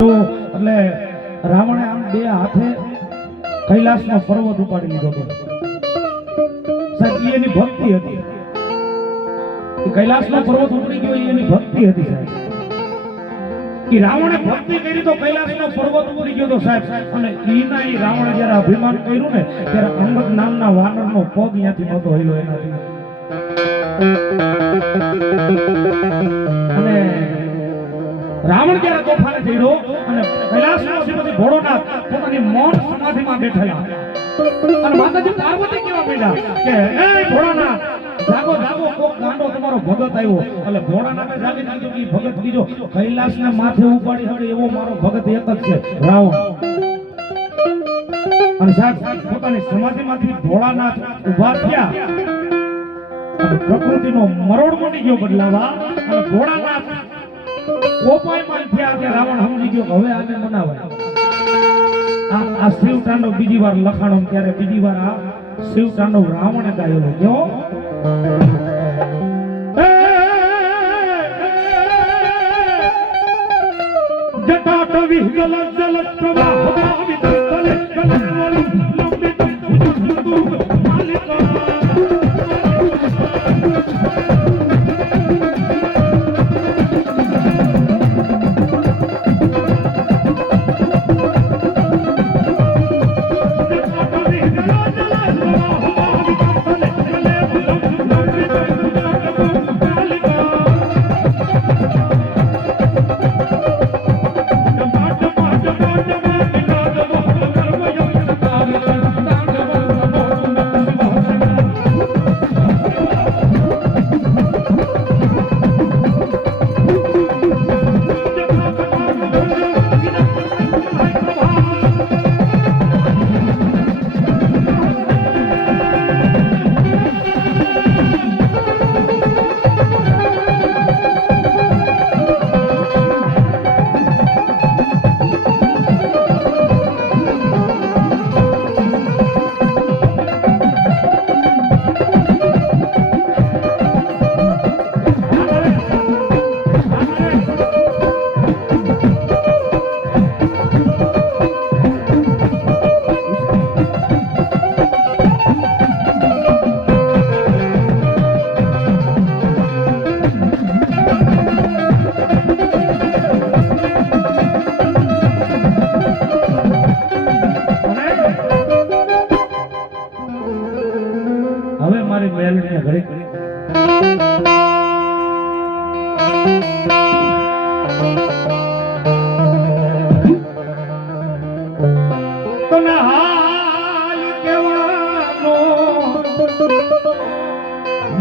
એટલે રાવણે આમ બે હાથે કૈલાસનો પર્વત ઉપાડી લીધો હતો. સાહેબ એની ભક્તિ હતી. એ કૈલાસનો પર્વત ઉપડી ગયો એની ભક્તિ હતી સાહેબ. કે રાવણે ભક્તિ કરી તો કૈલાસનો પર્વત ઉપડી ગયો તો સાહેબ. અને ઈના ઈ રાવણે જ્યારે અભિમાન કર્યું ને ત્યારે અંગદ નામના વાનરનો પગ અહીંયાથી નહોતો હિલ્યો એનાથી. અને રાવણ જ્યારે તોફાને ચડ્યો અને કૈલાસનો અધિપતિ ભોળોનાથ પોતાની મૌન સમાધિમાં બેઠેલા અને માતાજી પાર્વતી કહેવા માંડ્યા કે એ ભોળાનાથ જાગો જાગો કોક ગાંડો તમારો ભગત આવ્યો. એટલે ભોળાનાથે જાગી કીધું કે ભગત બીજો કૈલાસને માથે ઉપાડી હડે એવો મારો ભગત એક જ છે રાવણ. અને સાહેબ પોતાની સમાધિમાંથી ભોળાનાથ ઊભા થયા અને પ્રકૃતિનો મરોડ બની ગયો બદલાવા. અને ભોળાનાથ કોપાયમાન થયા કે રાવણ સમજી ગયો હવે આને મનાવાય. આ શિવ તાંડવ બીજી વાર લખાણો ત્યારે બીજી વાર આ શિવ તાંડવ રાવણે ગાયેલો કેવો જટાટ વિહગલ જલ પ્રવાહ ભાવિત તલે કલવલ લંબિત દુઃખ માલિકા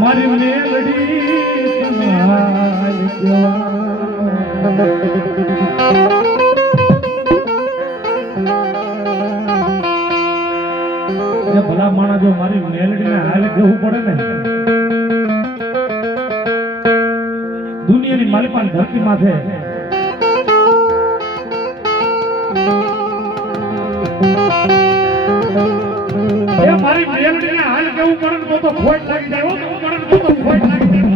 મારી મેલડી તમાર કેવા ભલા માણા જો મારી મેલડીને હાલ કેવું પડે ને દુનિયાની માલિપાન ધરતીમાં છે. મારી મેલડીને હાલ કેવું પડે તો ખોટ લાગી જાય તો ખોટ લાગી જાય.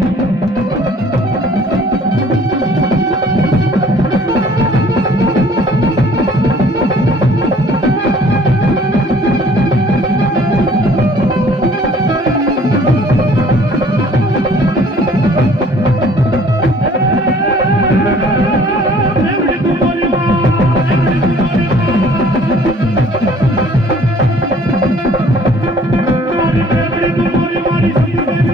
મારી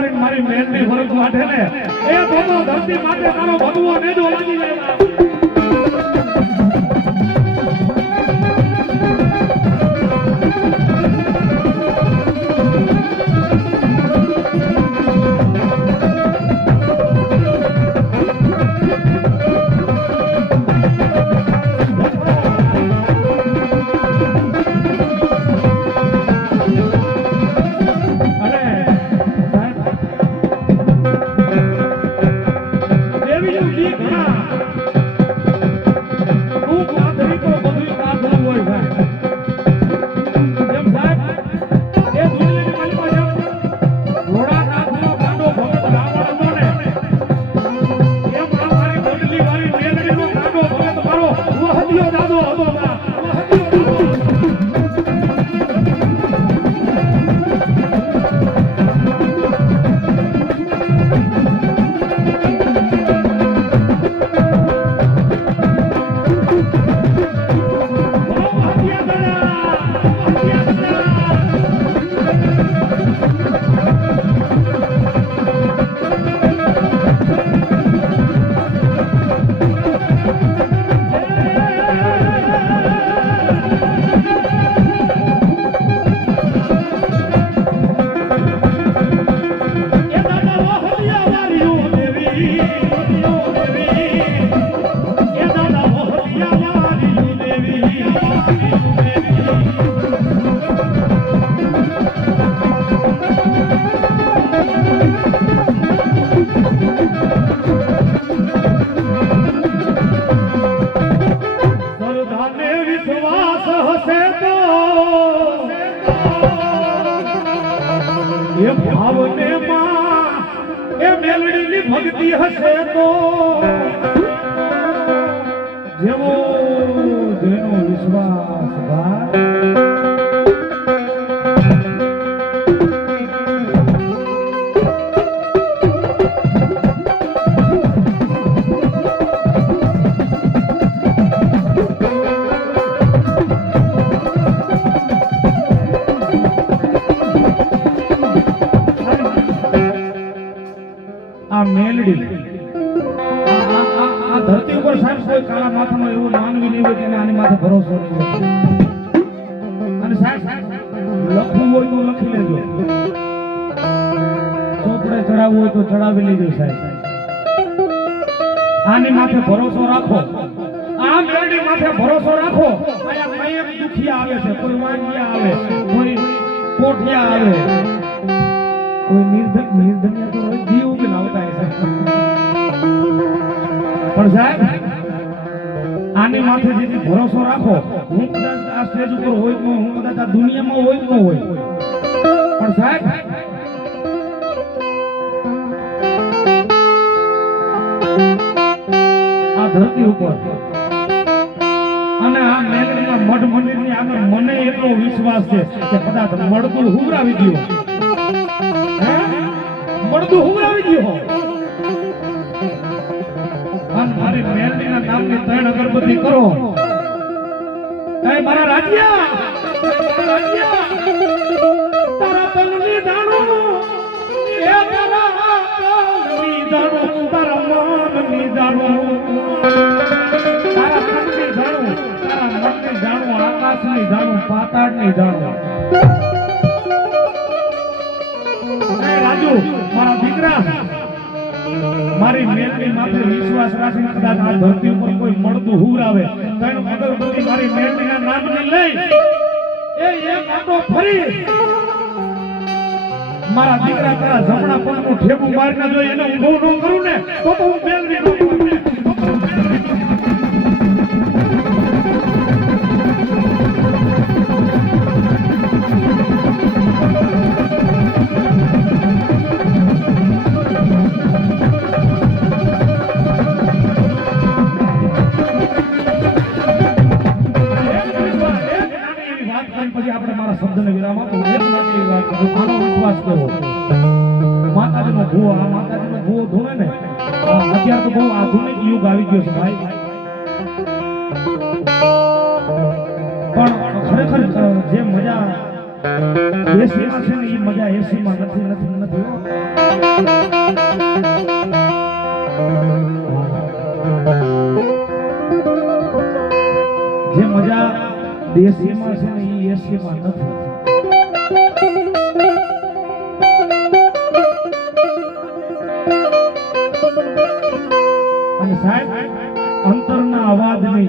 ઉપાડીને મારી મેલની વરખ માટે ને એ તો ધરતી માટે તારો ભગવો નેજો લાગી જાય ભક્તિ હશે તો જેવો જેનો વિશ્વાસ ભાઈ આ મેલડી આ ધરતી ઉપર સાહેબ કોઈ કાળા માથાનો એવું માનવી નહીં હોય કે આની માથે ભરોસો નહીં હોય અને સાહેબ લખવું હોય તો લખી લેજો ચોપડે ચડાવવું હોય તો ચડાવી લેજો સાહેબ આની માથે ભરોસો રાખો આ મેલડી માથે ભરોસો રાખો અહીંયા કઈ દુખિયા આવે છે કોઈ વાંગિયા આવે કોઈ કોઠિયા આવે કોઈ નિર્ધન્યા તો હોય જીવ કે લાવતા હશે પણ સાહેબ આની માથે જે ભરોસો રાખો હું કદાચ આ સ્ટેજ ઉપર હોય તો હું કદાચ આ દુનિયામાં હોય તો હોય પણ સાહેબ આ ધરતી ઉપર અને આ મેલડીના મઠ મંદિરની આગળ મને એટલો વિશ્વાસ છે કે કદાચ મળતું હુવરાવી ગયો મળતું હુવરાવી ગયો અને મારી મેલડીના નામની 3 અગરબત્તી કરો એ મારા રાજ્યા તારા તનની દાણો એ તારા તનની દાણો તારા મનની દાણો તારા તનની દાણો તારા મનની દાણો આકાશની દાણો પાતાળની દાણો એ રાજુ મારા દીકરા મારી મેલડી માથે વિશ્વાસ રાખીને કદાચ આ ધરતી ઉપર કોઈ મળતું હુવરાવે તેનું અગરબત્તી મારી મેલડીના નામને લઈ એ આટો ફરી મારા દીકરા તારા જમણા પગનું ઠેબું મારીને જો એને ઊભું ન કરું ને તો હું મેલડી નો પછી આપણે મારા શબ્દને વિરામ આપો એક નાની વાત કરું આનો વિશ્વાસ કરવો માતાજીનો ભૂવો આ માતાજીનો ભૂવો ધૂણે ને અત્યારે તો બહુ આધુનિક યુગ આવી ગયો છે ભાઈ પણ ખરેખર જે મજા એસીમાં છે ને એ મજા એસીમાં નથી જે મજા દેશીમાં છે ને એ એસીમાં નથી. અને સાહેબ અંતરના અવાજની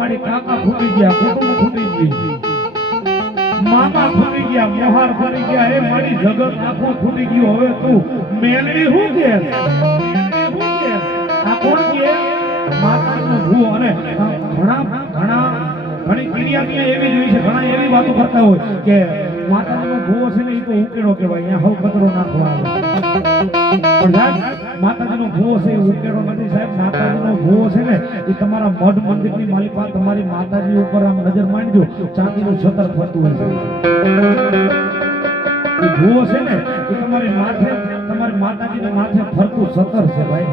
મારી કાકા ફૂટી ગયા, કુટુંબ ફૂટી ગયું, મામા ફૂટી ગયા, મોહાર ફૂટી ગયા, એ મારી જગત આખું ફૂટી ગયું. હવે તું મેલડી હું કે આ કોણ કે માતાનો ભૂવો. અને ઘણી ક્રિયા એવી જોઈ છે, ઘણા એવી વાતો કરતા હોય કે માતાનો ભૂવો છે ને એ તો ઉકેડો કહેવાય, અહીંયા હવ કચરો નાખવા આવે. પણ સાહેબ માતાજીનો ભૂવો છે એ ઉકેડો નથી સાહેબ. માતાજીનો ભૂવો છે ને એ તમારા મઢ મંદિરની માલિકા તમારી માતાજી ઉપર આમ નજર માંડજો, ચાંદીનું છતર ફરતું હોય છે. એ ભૂવો છે ને એ તમારી માથે તમારી માતાજીના માથે ફરતું છતર છે ભાઈ.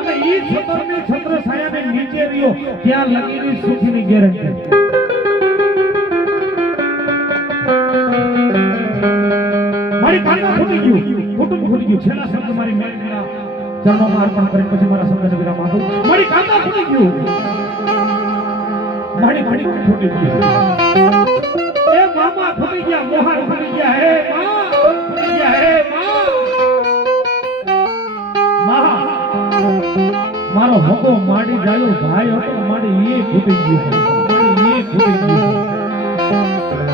અને એ છતરની છત્ર છાયાને નીચે રહ્યો ત્યાં લગીની સુખીની ગેરંટી. મારી કાકા ફૂટી ગયું, કુટુંબ ફૂટી ગયું. છેલ્લા શબ્દ મારી મેળવીના ચરણોમાં અર્પણ કરી પછી મારા શબ્દને વિરામ આપું. મારી કાકા ફૂટી ગયું, મારી ફૂટી ગયું, એ મામા ફૂટી ગયા, મોહાર ફૂટી ગયા, હે માં ફૂટી ગયા, હે માં મારો હકો માડી જાયો ભાઈ હતો, માડી એ ફૂટી ગયો, માડી એ ફૂટી ગયો.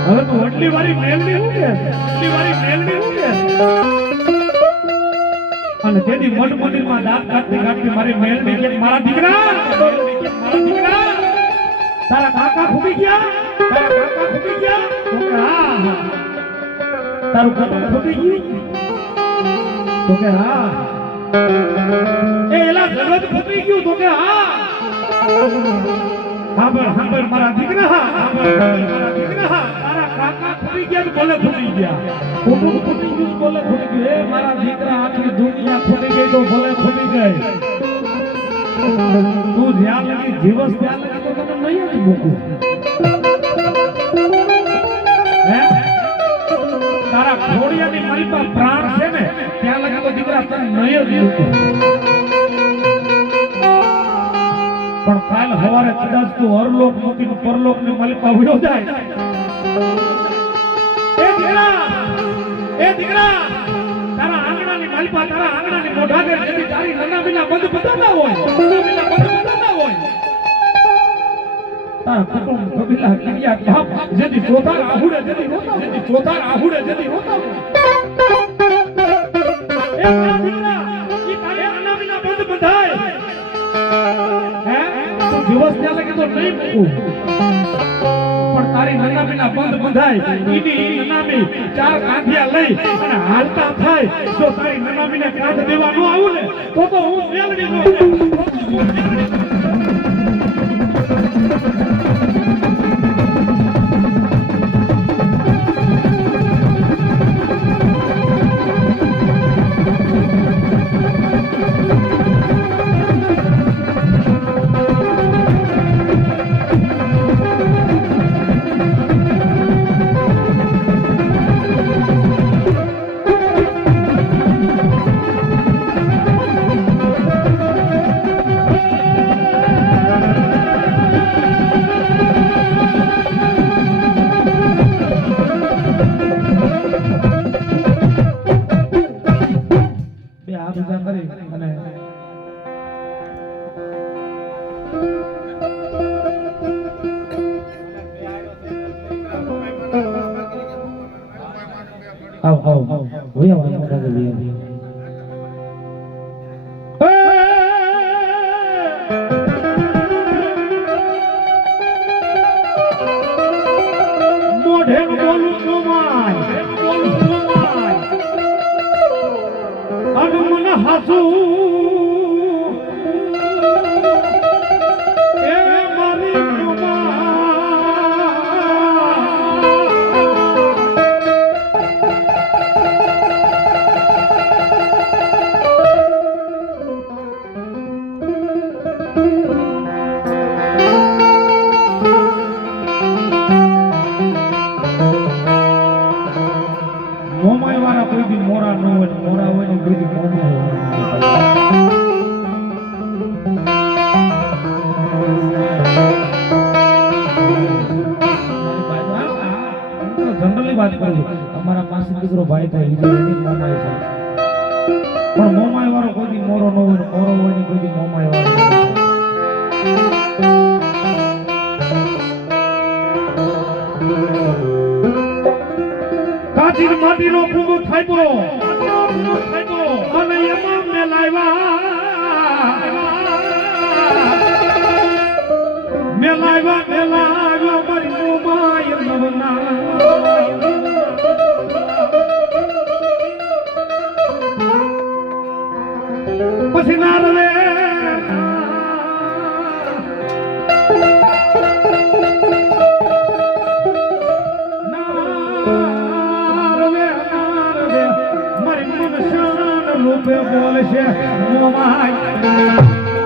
હવે તો વડલી વાળી મેલડી હું કે વડલી વાળી મેલડી હું કે. અને તેથી મઠ મંદિરમાં દાંત કાઢતી મારી મેલડી કે મારા દીકરા તારા કાકા ફૂટી ગયા, તારા કાકા ફૂટી ગયા. તો કે હા તારું કાકા ફૂટી ગયું. તો કે હા એલા જગત ફૂટી ગયું. તો કે હા હાંભળ મારા દીકરા, મારા દીકરા તારા કાકા ફૂટી ગયા બોલે ફૂટી ગયા, કુટુંબ ફૂટી ગયું બોલે ફૂટી ગયું. એ મારા દીકરા આખી દુનિયા ફૂટી ગઈ તો ભલે ફૂટી ગઈ. તું જ્યાં લગી દિવસ ત્યાં લગી તો તને નહીં જ મૂકું. હે તારા ઘોડિયાની મારી પાસે પ્રાણ છે ને ત્યાં લગી તો દીકરા તને નહીં જ મૂકું. પણ કાલ સવારે કદાચ તું હરલોક મૂકીને પરલોક ને માલિકા ઉડ્યો જાય. એ દીકરા તારા આંગણાની માલિકા તારા આંગણાની મોઢા દે જેથી તારી નાના બીના બંધ બતાતા હોય, તારા કુટુંબ કબીલા કિયા બાપ જેથી ચોથા આહુડે જેથી રોતા, જેથી ચોથા આહુડે જેથી રોતા. એ દીકરા ઈ તારી નાના બીના બંધ બંધાય. દિવસ ત્યાં લગે તો નહીં મૂકું, પણ તારી નનામીના બંધ બંધાય. ઈની નનામી ચાર કાંઠિયા લઈ અને હાલતા થાય. જો તારી નનામીને કાંઠ દેવા ન આવું ને તો હું મેલડી નો મોઢે બોલું હાસુ એ મારી મોમાય વાળા કોઈ દી મોરા ન હોય મોરા હોય ને કોઈ દી મોમાય જનરલી વાત કરું અમારા પાસે દીકરો ભાઈ થાય વિજય એની મોમાય છે પણ મોમાય વાળો કોઈ દી મોરો ન હોય મોરો હોય ને કોઈ દી મોમાય વાળો કાચી માટીનો ફૂગો થાયતો અને એમાં મેલાવ્યા મારી મોમાય નવના પછી ના રવે રૂપે બોલે છે મોમાય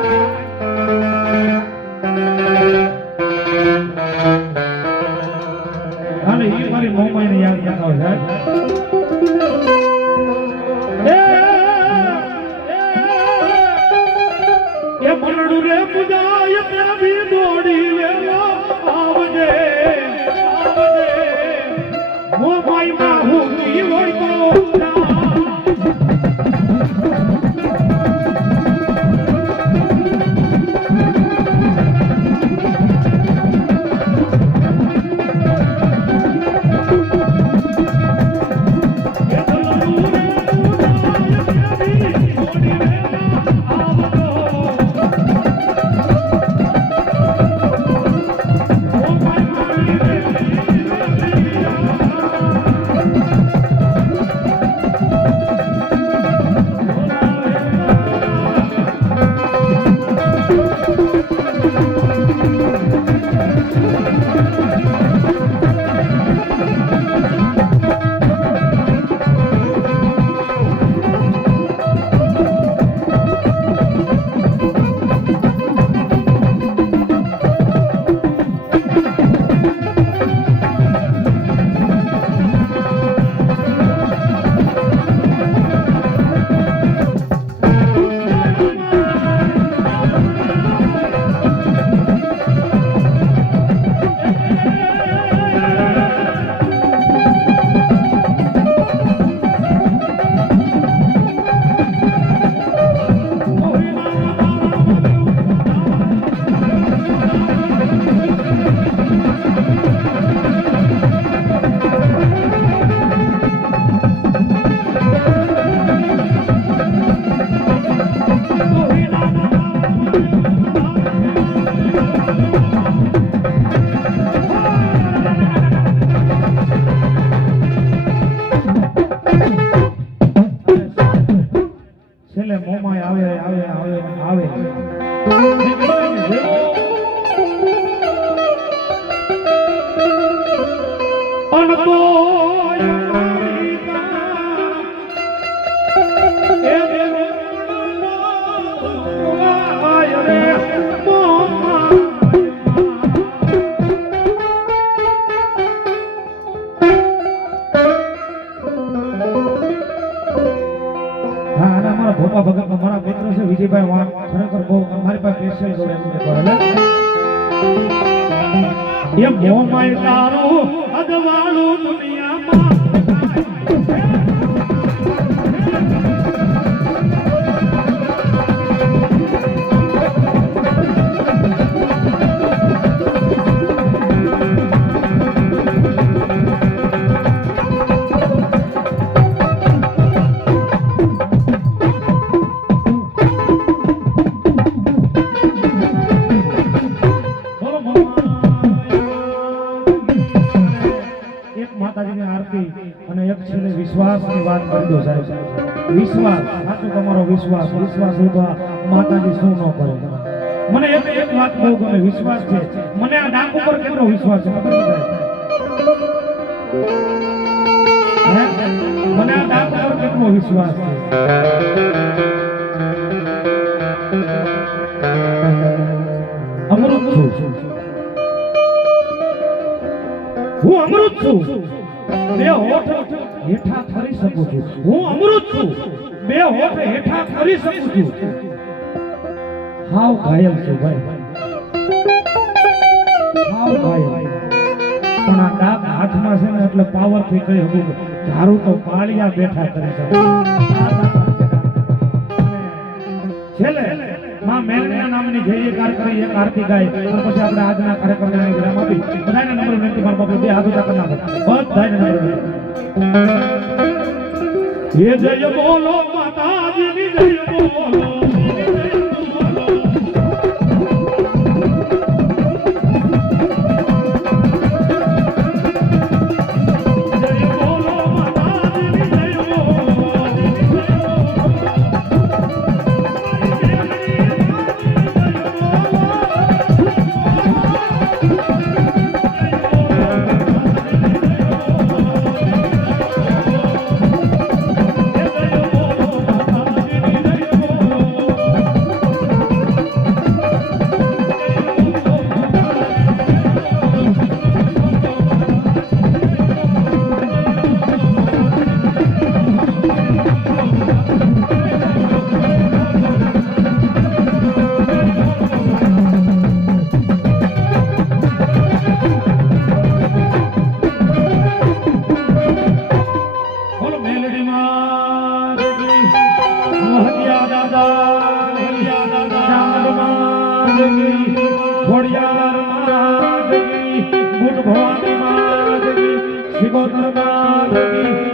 અને એ મારી મોમાય ને યાદ કરતા હોય એ મનડું રે પૂજાય તે બી દોડી વેલો આવજે મોમાય માં હું કી હોય તો મોમાય આવે ભોપા ભગત મારા મિત્ર છે વિજયભાઈ વાણ ખરેખર બહુ મારી પાસે સ્પેશિયલ જોડે છે એ મોમાય તારો અદવાળું દુનિયામાં માતાજીની આરતી અને એક છેલ્લે વિશ્વાસની વાત કરી દો સાહેબ. વિશ્વાસ સાચો તમારો વિશ્વાસ વિશ્વાસ હોય તો આ માતાજી શું ન કરે મને એક વાત બહુ ગમે વિશ્વાસ છે મને આ ડાક ઉપર કેટલો વિશ્વાસ છે ખબર છે મને આ ડાક ઉપર કેટલો વિશ્વાસ છે અમૃત છું હું અમૃત છું બે હોઠ હેઠા કરી શકું છું હું અમૃત છું બે હોઠ હેઠા કરી શકું છું હાવ ઘાયલ છું ભાઈ હાવ ઘાયલ પણ આ ડાક હાથમાં છે ને એટલે પાવર થી કહી શકું ધારું તો પાળિયા બેઠા કરી શકું છેલ્લે માં મેલના નામની જયકાર કરી એક આરતી ગાય અને પછી આપણે આજના કાર્યક્રમને વિરામ આપી બધાને નમ્ર વિનંતી મારા બાપુ બે હાથ ઊંચા કરી નાખો બધાને નમ્ર વિનંતી હે જય બોલો માતાજીની જય બોલો ભવાની માત કી શિકોતર માત કી